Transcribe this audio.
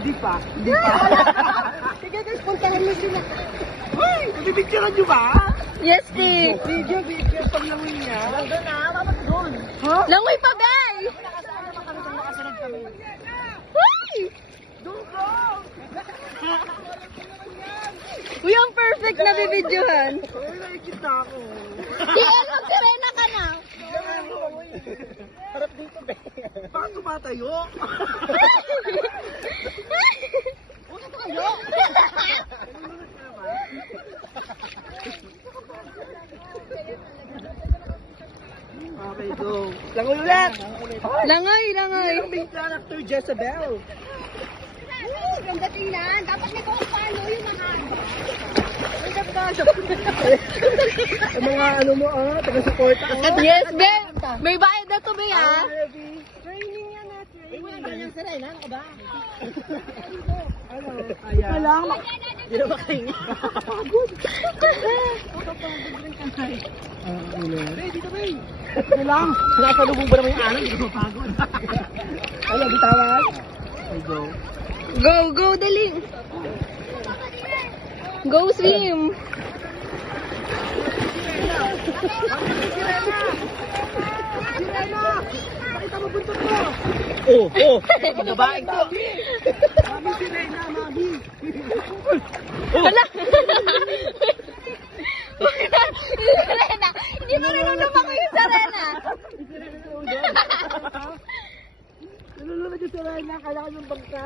Hindi pa. Sige guys, puntahan mo sila. Uy, nabibigyan nyo ba? Yes, King. Video, pag langoy niya. Doon na, dapat doon. Ha? Langoy pa, Bel! Nakasunod kami. Uy! Doon ko! Uy, ang perfect na bibidyohan. Uy, nakikita ako. TL, mag-serena ka na. Harap dito, be. Bakit tumatayo? Huwag ka tayo! Okay, go. Langoy ulit! Langoy, langoy. Yung main character, Jezebel. Ganda tingnan. Dapat may kung paano yung mahaba. Ang mga ano mo, taga-support ako. Yes, Bel. May bayad na to, Bel, ha? Training yan natin. Ay, wala ba niyang saray? Ano ka ba? Ano? Wala lang. Hindi na makahinga. Pagod. Pagod rin ka. Hey, dito ba eh? Ito lang. Nasalubong ba naman yung alam? Hindi ko mapagod. Ano, bitawan? Ay, go. Go, go, daling. Go swim. Pakita mo buntot mo. Oh. Babae ko. Mami, sirena, mami. Wala. Serena. Hindi mo rin lumabak yung Serena. Nalulunod yung sirena, kailangan yung bangka.